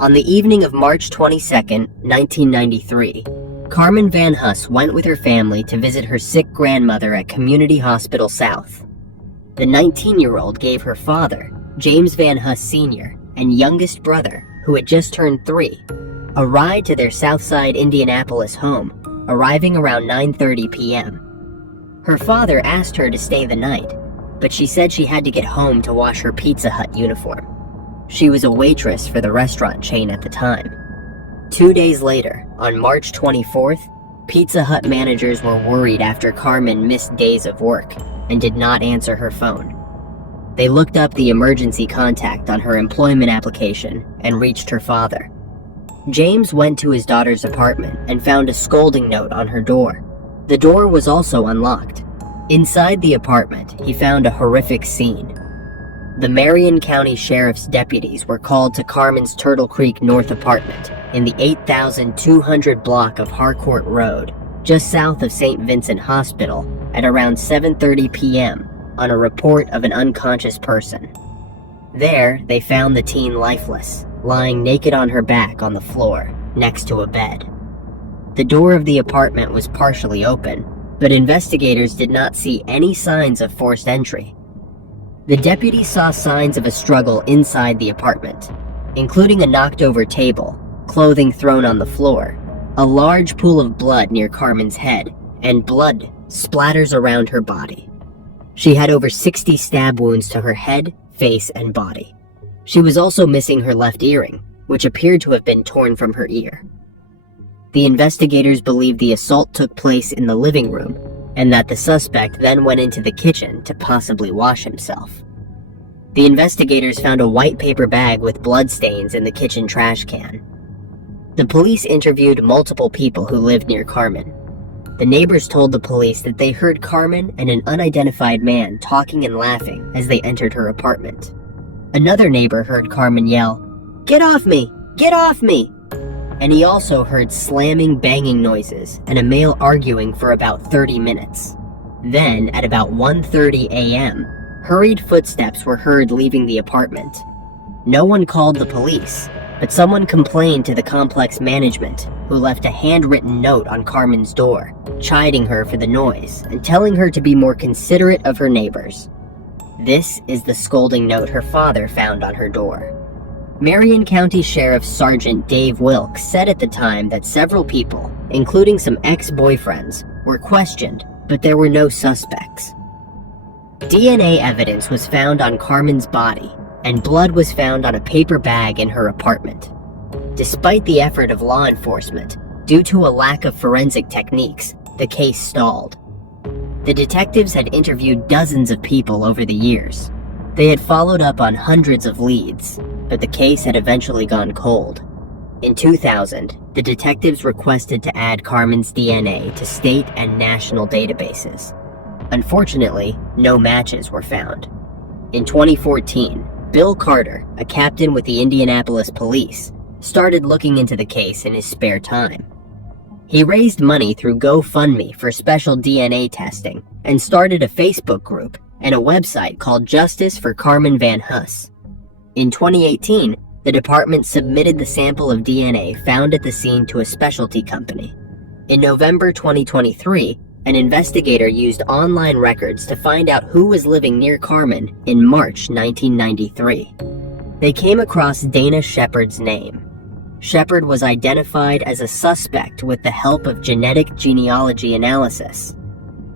On the evening of March 22, 1993, Carmen Van Huss went with her family to visit her sick grandmother at Community Hospital South. The 19-year-old gave her father, James Van Huss Sr., and youngest brother, who had just turned 3, a ride to their Southside Indianapolis home, arriving around 9:30 p.m. Her father asked her to stay the night, but she said she had to get home to wash her Pizza Hut uniform. She was a waitress for the restaurant chain at the time. 2 days later, on March 24th, Pizza Hut managers were worried after Carmen missed days of work and did not answer her phone. They looked up the emergency contact on her employment application and reached her father. James went to his daughter's apartment and found a scolding note on her door. The door was also unlocked. Inside the apartment, he found a horrific scene. The Marion County Sheriff's deputies were called to Carmen's Turtle Creek North apartment in the 8,200 block of Harcourt Road, just south of St. Vincent Hospital, at around 7:30 p.m. on a report of an unconscious person. There, they found the teen lifeless, lying naked on her back on the floor, next to a bed. The door of the apartment was partially open, but investigators did not see any signs of forced entry. The deputies saw signs of a struggle inside the apartment, including a knocked-over table, clothing thrown on the floor, a large pool of blood near Carmen's head, and blood splatters around her body. She had over 60 stab wounds to her head, face, and body. She was also missing her left earring, which appeared to have been torn from her ear. The investigators believe the assault took place in the living room, and that the suspect then went into the kitchen to possibly wash himself. The investigators found a white paper bag with bloodstains in the kitchen trash can. The police interviewed multiple people who lived near Carmen. The neighbors told the police that they heard Carmen and an unidentified man talking and laughing as they entered her apartment. Another neighbor heard Carmen yell, "Get off me! Get off me!" And he also heard slamming, banging noises and a male arguing for about 30 minutes. Then, at about 1:30 a.m., hurried footsteps were heard leaving the apartment. No one called the police, but someone complained to the complex management, who left a handwritten note on Carmen's door, chiding her for the noise and telling her to be more considerate of her neighbors. This is the scolding note her father found on her door. Marion County Sheriff Sergeant Dave Wilkes said at the time that several people, including some ex-boyfriends, were questioned, but there were no suspects. DNA evidence was found on Carmen's body, and blood was found on a paper bag in her apartment. Despite the effort of law enforcement, due to a lack of forensic techniques, the case stalled. The detectives had interviewed dozens of people over the years. They had followed up on hundreds of leads, but the case had eventually gone cold. In 2000, the detectives requested to add Carmen's DNA to state and national databases. Unfortunately, no matches were found. In 2014, Bill Carter, a captain with the Indianapolis Police, started looking into the case in his spare time. He raised money through GoFundMe for special DNA testing and started a Facebook group and a website called Justice for Carmen Van Huss. In 2018, the department submitted the sample of DNA found at the scene to a specialty company. In November 2023, an investigator used online records to find out who was living near Carmen in March 1993. They came across Dana Shepard's name. Shepard was identified as a suspect with the help of genetic genealogy analysis.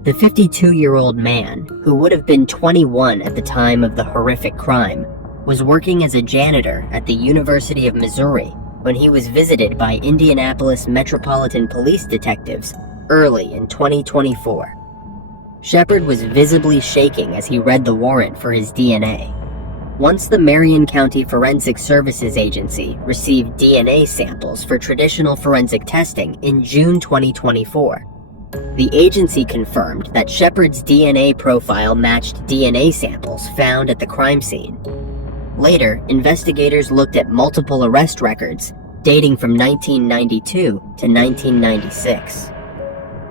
The 52-year-old man, who would have been 21 at the time of the horrific crime, was working as a janitor at the University of Missouri when he was visited by Indianapolis Metropolitan Police detectives early in 2024. Shepard was visibly shaking as he read the warrant for his DNA. Once the Marion County Forensic Services Agency received DNA samples for traditional forensic testing in June 2024, the agency confirmed that Shepard's DNA profile matched DNA samples found at the crime scene. Later, investigators looked at multiple arrest records dating from 1992 to 1996.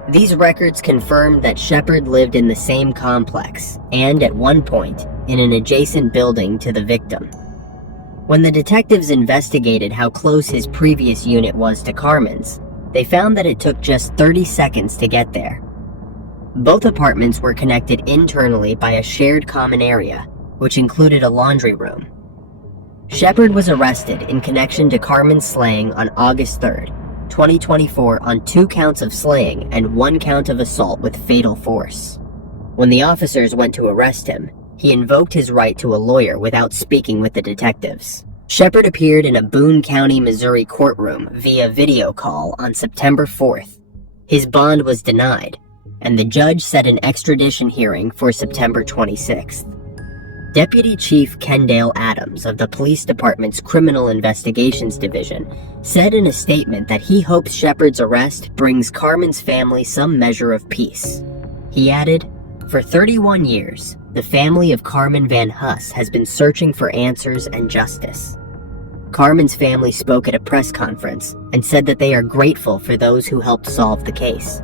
These records confirmed that Shepard lived in the same complex and, at one point, in an adjacent building to the victim. When the detectives investigated how close his previous unit was to Carmen's, they found that it took just 30 seconds to get there. Both apartments were connected internally by a shared common area, which included a laundry room. Shepard was arrested in connection to Carmen's slaying on August 3rd, 2024 on 2 counts of slaying and 1 count of assault with fatal force. When the officers went to arrest him, he invoked his right to a lawyer without speaking with the detectives. Shepard appeared in a Boone County, Missouri courtroom via video call on September 4th. His bond was denied, and the judge set an extradition hearing for September 26th. Deputy Chief Kendale Adams of the Police Department's Criminal Investigations Division said in a statement that he hopes Shepard's arrest brings Carmen's family some measure of peace. He added, "For 31 years, the family of Carmen Van Huss has been searching for answers and justice." Carmen's family spoke at a press conference and said that they are grateful for those who helped solve the case.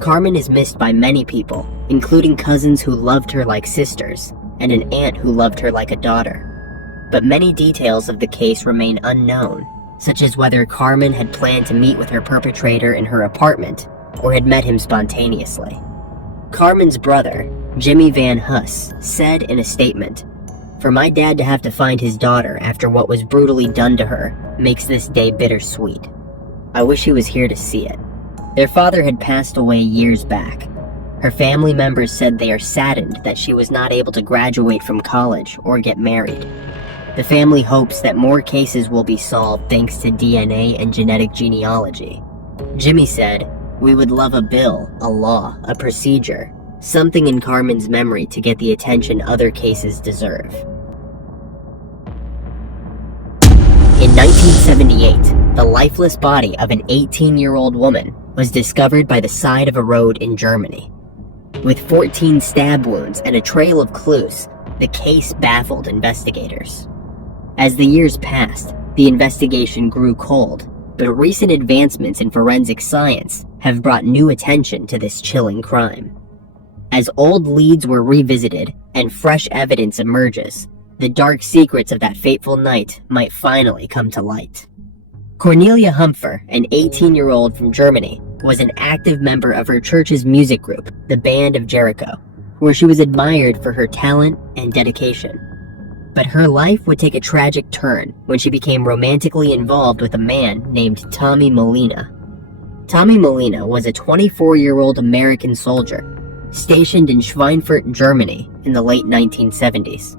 Carmen is missed by many people, including cousins who loved her like sisters and an aunt who loved her like a daughter. But many details of the case remain unknown, such as whether Carmen had planned to meet with her perpetrator in her apartment or had met him spontaneously. Carmen's brother, Jimmy Van Huss, said in a statement, "For my dad to have to find his daughter after what was brutally done to her makes this day bittersweet. I wish he was here to see it." Their father had passed away years back. Her family members said they are saddened that she was not able to graduate from college or get married. The family hopes that more cases will be solved thanks to DNA and genetic genealogy. Jimmy said, "We would love a bill, a law, a procedure, something in Carmen's memory to get the attention other cases deserve." In 1978, the lifeless body of an 18-year-old woman was discovered by the side of a road in Germany. With 14 stab wounds and a trail of clues, the case baffled investigators. As the years passed, the investigation grew cold, but recent advancements in forensic science have brought new attention to this chilling crime. As old leads were revisited and fresh evidence emerges, the dark secrets of that fateful night might finally come to light. Cornelia Humpfer, an 18-year-old from Germany, was an active member of her church's music group, the Band of Jericho, where she was admired for her talent and dedication. But her life would take a tragic turn when she became romantically involved with a man named Tommy Molina. Tommy Molina was a 24-year-old American soldier stationed in Schweinfurt, Germany in the late 1970s.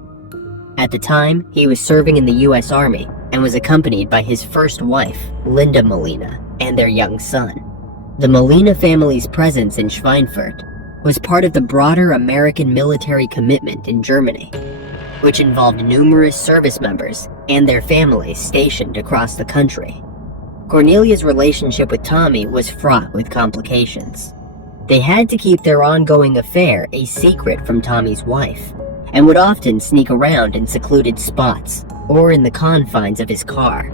At the time, he was serving in the U.S. Army and was accompanied by his first wife, Linda Molina, and their young son. The Molina family's presence in Schweinfurt was part of the broader American military commitment in Germany, which involved numerous service members and their families stationed across the country. Cornelia's relationship with Tommy was fraught with complications. They had to keep their ongoing affair a secret from Tommy's wife, and would often sneak around in secluded spots or in the confines of his car.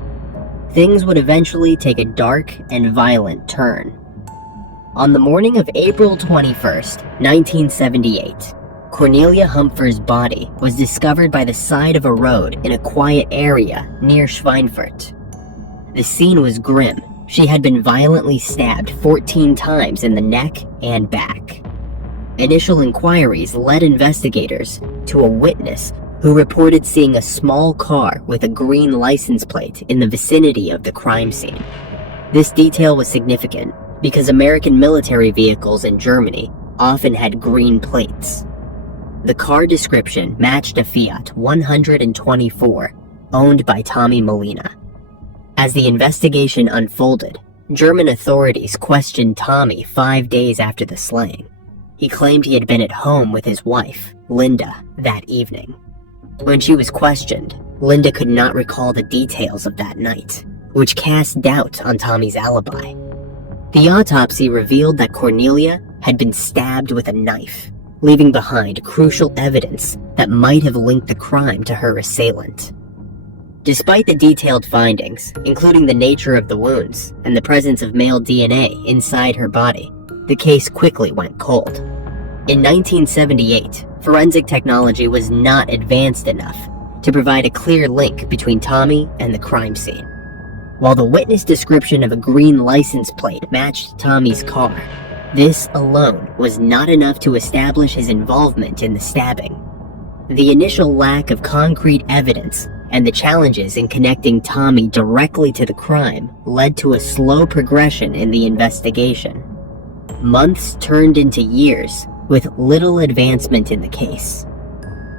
Things would eventually take a dark and violent turn. On the morning of April 21st, 1978, Cornelia Humpfer's body was discovered by the side of a road in a quiet area near Schweinfurt. The scene was grim. She had been violently stabbed 14 times in the neck and back. Initial inquiries led investigators to a witness who reported seeing a small car with a green license plate in the vicinity of the crime scene. This detail was significant because American military vehicles in Germany often had green plates. The car description matched a Fiat 124 owned by Tommy Molina. As the investigation unfolded, German authorities questioned Tommy 5 days after the slaying. He claimed he had been at home with his wife, Linda, that evening. When she was questioned, Linda could not recall the details of that night, which cast doubt on Tommy's alibi. The autopsy revealed that Cornelia had been stabbed with a knife, leaving behind crucial evidence that might have linked the crime to her assailant. Despite the detailed findings, including the nature of the wounds and the presence of male DNA inside her body, the case quickly went cold. In 1978, forensic technology was not advanced enough, to provide a clear link between Tommy and the crime scene. While the witness description of a green license plate matched Tommy's car, this alone was not enough to establish his involvement in the stabbing. The initial lack of concrete evidence and the challenges in connecting Tommy directly to the crime led to a slow progression in the investigation. Months turned into years, with little advancement in the case.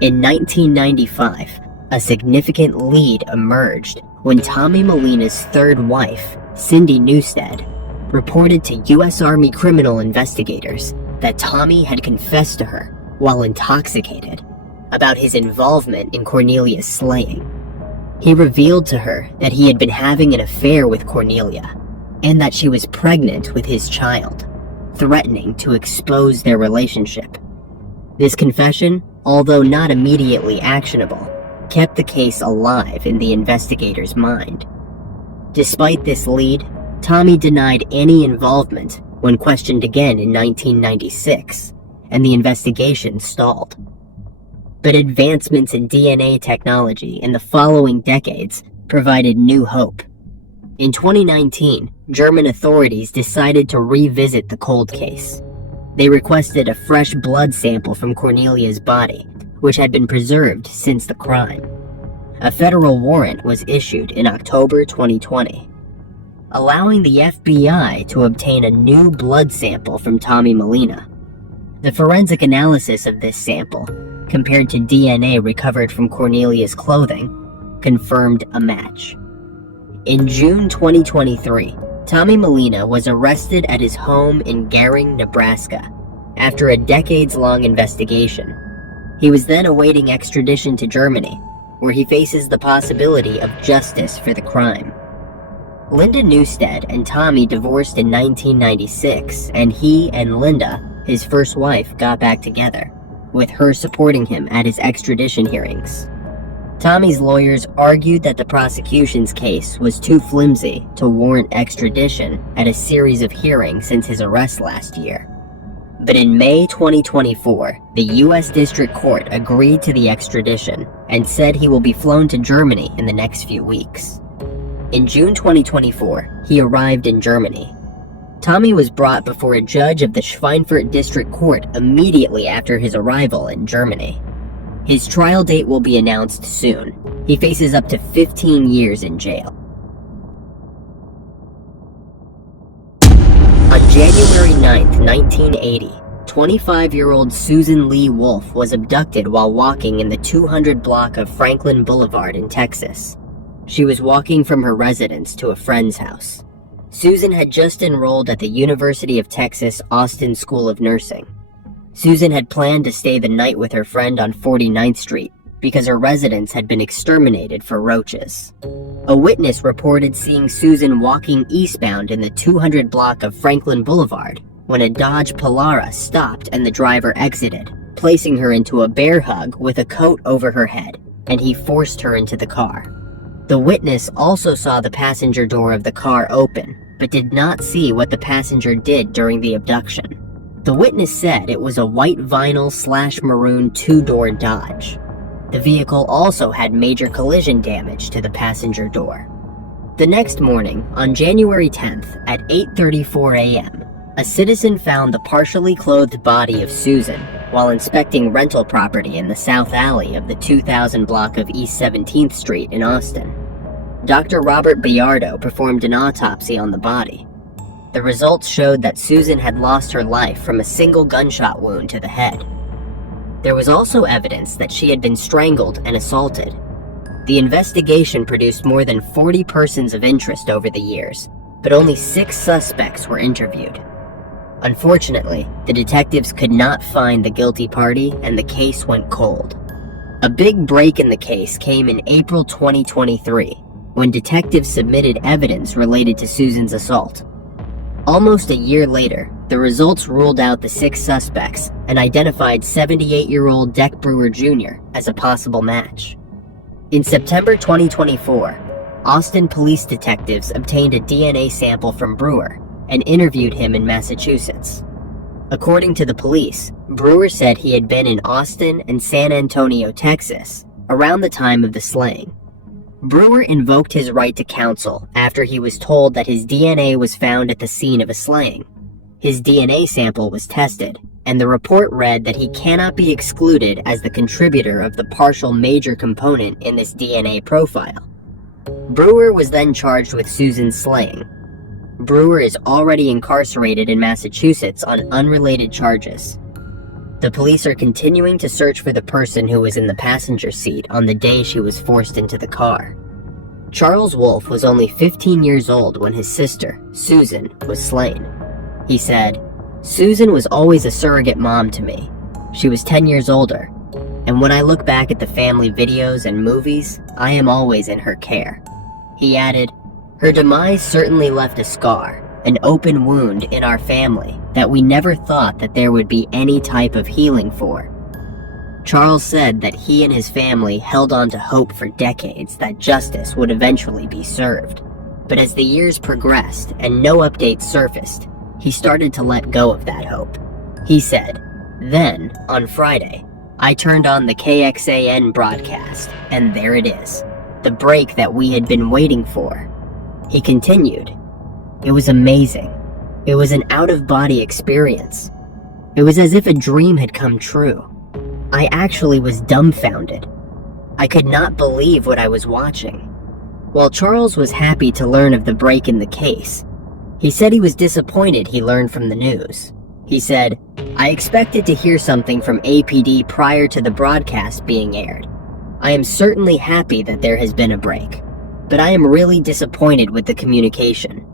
In 1995, a significant lead emerged when Tommy Molina's third wife, Cindy Newstead, reported to U.S. Army criminal investigators that Tommy had confessed to her, while intoxicated, about his involvement in Cornelia's slaying. He revealed to her that he had been having an affair with Cornelia, and that she was pregnant with his child, threatening to expose their relationship. This confession, although not immediately actionable, kept the case alive in the investigator's mind. Despite this lead, Tommy denied any involvement when questioned again in 1996, and the investigation stalled. But advancements in DNA technology in the following decades provided new hope. In 2019, German authorities decided to revisit the cold case. They requested a fresh blood sample from Cornelia's body, which had been preserved since the crime. A federal warrant was issued in October 2020, allowing the FBI to obtain a new blood sample from Tommy Molina. The forensic analysis of this sample, compared to DNA recovered from Cornelia's clothing, confirmed a match. In June 2023, Tommy Molina was arrested at his home in Gering, Nebraska, after a decades-long investigation. He was then awaiting extradition to Germany, where he faces the possibility of justice for the crime. Linda Newstead and Tommy divorced in 1996, and he and Linda, his first wife, got back together, with her supporting him at his extradition hearings. Tommy's lawyers argued that the prosecution's case was too flimsy to warrant extradition at a series of hearings since his arrest last year. But in May 2024, the U.S. District Court agreed to the extradition and said he will be flown to Germany in the next few weeks. In June 2024, he arrived in Germany. Tommy was brought before a judge of the Schweinfurt District Court immediately after his arrival in Germany. His trial date will be announced soon. He faces up to 15 years in jail. On January 9, 1980, 25-year-old Susan Lee Wolf was abducted while walking in the 200 block of Franklin Boulevard in Texas. She was walking from her residence to a friend's house. Susan had just enrolled at the University of Texas Austin School of Nursing. Susan had planned to stay the night with her friend on 49th Street because her residence had been exterminated for roaches. A witness reported seeing Susan walking eastbound in the 200 block of Franklin Boulevard when a Dodge Polara stopped and the driver exited, placing her into a bear hug with a coat over her head, and he forced her into the car. The witness also saw the passenger door of the car open, but did not see what the passenger did during the abduction. The witness said it was a white vinyl/maroon two-door Dodge. The vehicle also had major collision damage to the passenger door. The next morning, on January 10th at 8:34 a.m., a citizen found the partially clothed body of Susan while inspecting rental property in the South Alley of the 2000 block of East 17th Street in Austin. Dr. Robert Biardo performed an autopsy on the body. The results showed that Susan had lost her life from a single gunshot wound to the head. There was also evidence that she had been strangled and assaulted. The investigation produced more than 40 persons of interest over the years, but only 6 suspects were interviewed. Unfortunately, the detectives could not find the guilty party and the case went cold. A big break in the case came in April 2023, when detectives submitted evidence related to Susan's assault. Almost a year later, the results ruled out the 6 suspects and identified 78-year-old Deck Brewer Jr. as a possible match. In September 2024, Austin police detectives obtained a DNA sample from Brewer and interviewed him in Massachusetts. According to the police, Brewer said he had been in Austin and San Antonio, Texas, around the time of the slaying. Brewer invoked his right to counsel after he was told that his DNA was found at the scene of a slaying. His DNA sample was tested, and the report read that he cannot be excluded as the contributor of the partial major component in this DNA profile. Brewer was then charged with Susan's slaying. Brewer is already incarcerated in Massachusetts on unrelated charges. The police are continuing to search for the person who was in the passenger seat on the day she was forced into the car. Charles Wolfe was only 15 years old when his sister, Susan, was slain. He said, "Susan was always a surrogate mom to me. She was 10 years older, and when I look back at the family videos and movies, I am always in her care." He added, "Her demise certainly left a scar, an open wound in our family that we never thought that there would be any type of healing for." Charles said that he and his family held on to hope for decades that justice would eventually be served. But as the years progressed and no updates surfaced, he started to let go of that hope. He said, "Then, on Friday, I turned on the KXAN broadcast, and there it is, the break that we had been waiting for." He continued, "It was amazing. It was an out-of-body experience. It was as if a dream had come true. I actually was dumbfounded. I could not believe what I was watching." While Charles was happy to learn of the break in the case, he said he was disappointed he learned from the news. He said, "I expected to hear something from APD prior to the broadcast being aired. I am certainly happy that there has been a break, but I am really disappointed with the communication."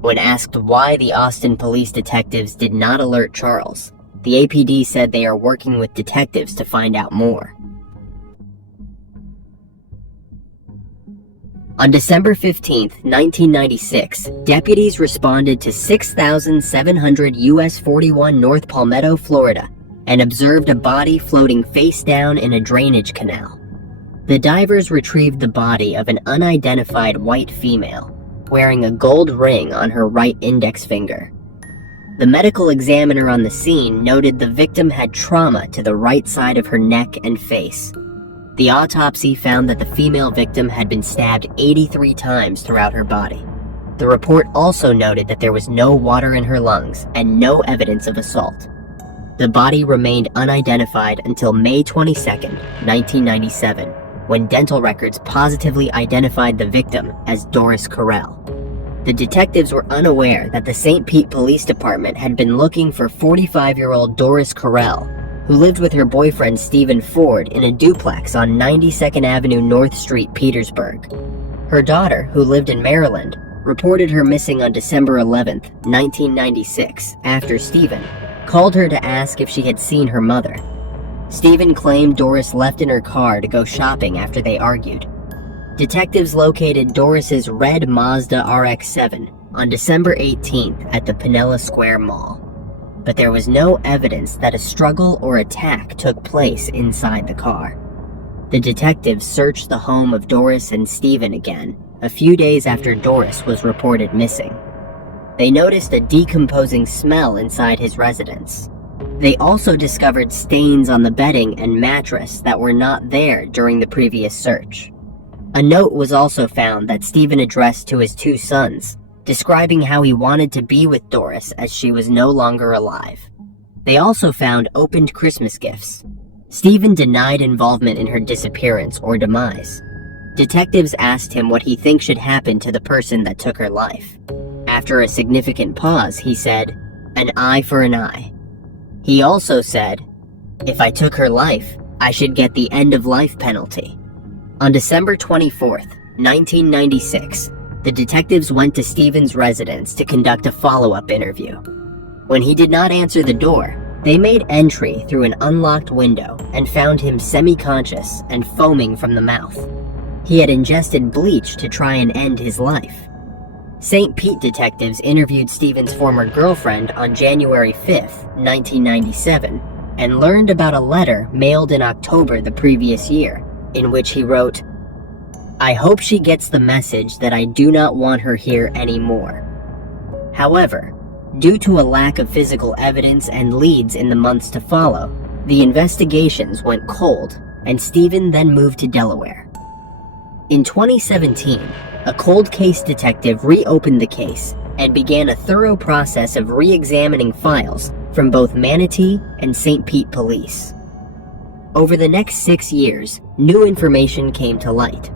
When asked why the Austin police detectives did not alert Charles, the APD said they are working with detectives to find out more. On December 15, 1996, deputies responded to 6,700 US 41 North Palmetto, Florida, and observed a body floating face down in a drainage canal. The divers retrieved the body of an unidentified white female, wearing a gold ring on her right index finger. The medical examiner on the scene noted the victim had trauma to the right side of her neck and face. The autopsy found that the female victim had been stabbed 83 times throughout her body. The report also noted that there was no water in her lungs and no evidence of assault. The body remained unidentified until May 22, 1997, when dental records positively identified the victim as Doris Carell. The detectives were unaware that the St. Pete Police Department had been looking for 45-year-old Doris Carell, who lived with her boyfriend Stephen Ford in a duplex on 92nd Avenue North Street, Petersburg. Her daughter, who lived in Maryland, reported her missing on December 11, 1996, after Stephen called her to ask if she had seen her mother. Stephen claimed Doris left in her car to go shopping after they argued. Detectives located Doris's red Mazda RX-7 on December 18th at the Pinella Square Mall, but there was no evidence that a struggle or attack took place inside the car. The detectives searched the home of Doris and Stephen again a few days after Doris was reported missing. They noticed a decomposing smell inside his residence. They also discovered stains on the bedding and mattress that were not there during the previous search. A note was also found that Stephen addressed to his two sons, describing how he wanted to be with Doris as she was no longer alive. They also found opened Christmas gifts. Stephen denied involvement in her disappearance or demise. Detectives asked him what he thinks should happen to the person that took her life. After a significant pause, he said, "An eye for an eye." He also said, "If I took her life, I should get the end-of-life penalty." On December 24, 1996, the detectives went to Stephen's residence to conduct a follow-up interview. When he did not answer the door, they made entry through an unlocked window and found him semi-conscious and foaming from the mouth. He had ingested bleach to try and end his life. St. Pete detectives interviewed Stephen's former girlfriend on January 5, 1997, and learned about a letter mailed in October the previous year, in which he wrote, "I hope she gets the message that I do not want her here anymore." However, due to a lack of physical evidence and leads in the months to follow, the investigations went cold, and Stephen then moved to Delaware. In 2017, a cold case detective reopened the case and began a thorough process of re-examining files from both Manatee and St. Pete police. Over the next 6 years, new information came to light.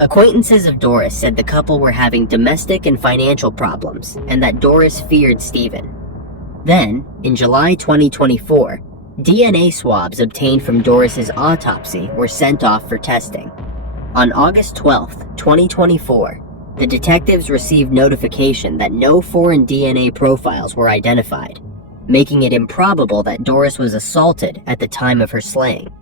Acquaintances of Doris said the couple were having domestic and financial problems, and that Doris feared Stephen. Then, in July 2024, DNA swabs obtained from Doris's autopsy were sent off for testing. On August 12, 2024, the detectives received notification that no foreign DNA profiles were identified, making it improbable that Doris was assaulted at the time of her slaying.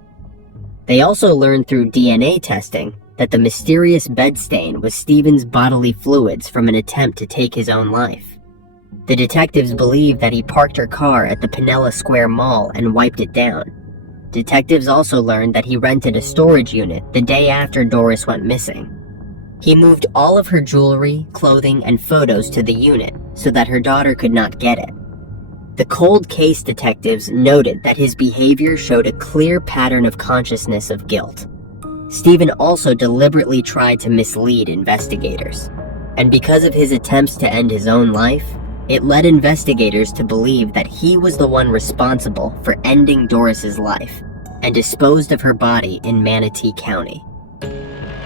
They also learned through DNA testing that the mysterious bed stain was Stephen's bodily fluids from an attempt to take his own life. The detectives believed that he parked her car at the Pinella Square Mall and wiped it down. Detectives also learned that he rented a storage unit the day after Doris went missing. He moved all of her jewelry, clothing, and photos to the unit so that her daughter could not get it. The cold case detectives noted that his behavior showed a clear pattern of consciousness of guilt. Stephen also deliberately tried to mislead investigators, and because of his attempts to end his own life, it led investigators to believe that he was the one responsible for ending Doris's life and disposed of her body in Manatee County.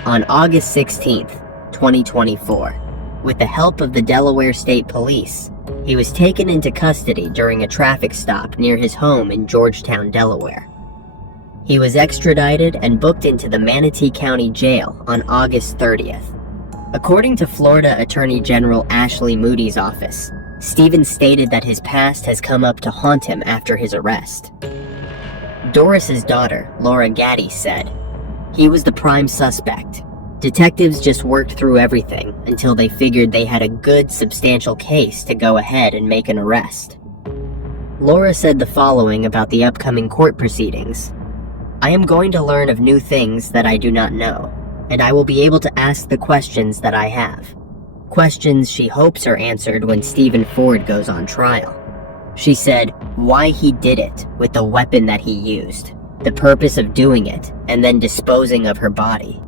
On August 16, 2024, with the help of the Delaware State Police, he was taken into custody during a traffic stop near his home in Georgetown, Delaware. He was extradited and booked into the Manatee County Jail on August 30th. According to Florida Attorney General Ashley Moody's office, Stephen stated that his past has come up to haunt him after his arrest. Doris's daughter, Laura Gaddy, said, "He was the prime suspect. Detectives just worked through everything until they figured they had a good, substantial case to go ahead and make an arrest." Laura said the following about the upcoming court proceedings: "I am going to learn of new things that I do not know, and I will be able to ask the questions that I have. Questions she hopes are answered when Stephen Ford goes on trial." She said why he did it with the weapon that he used, the purpose of doing it, and then disposing of her body.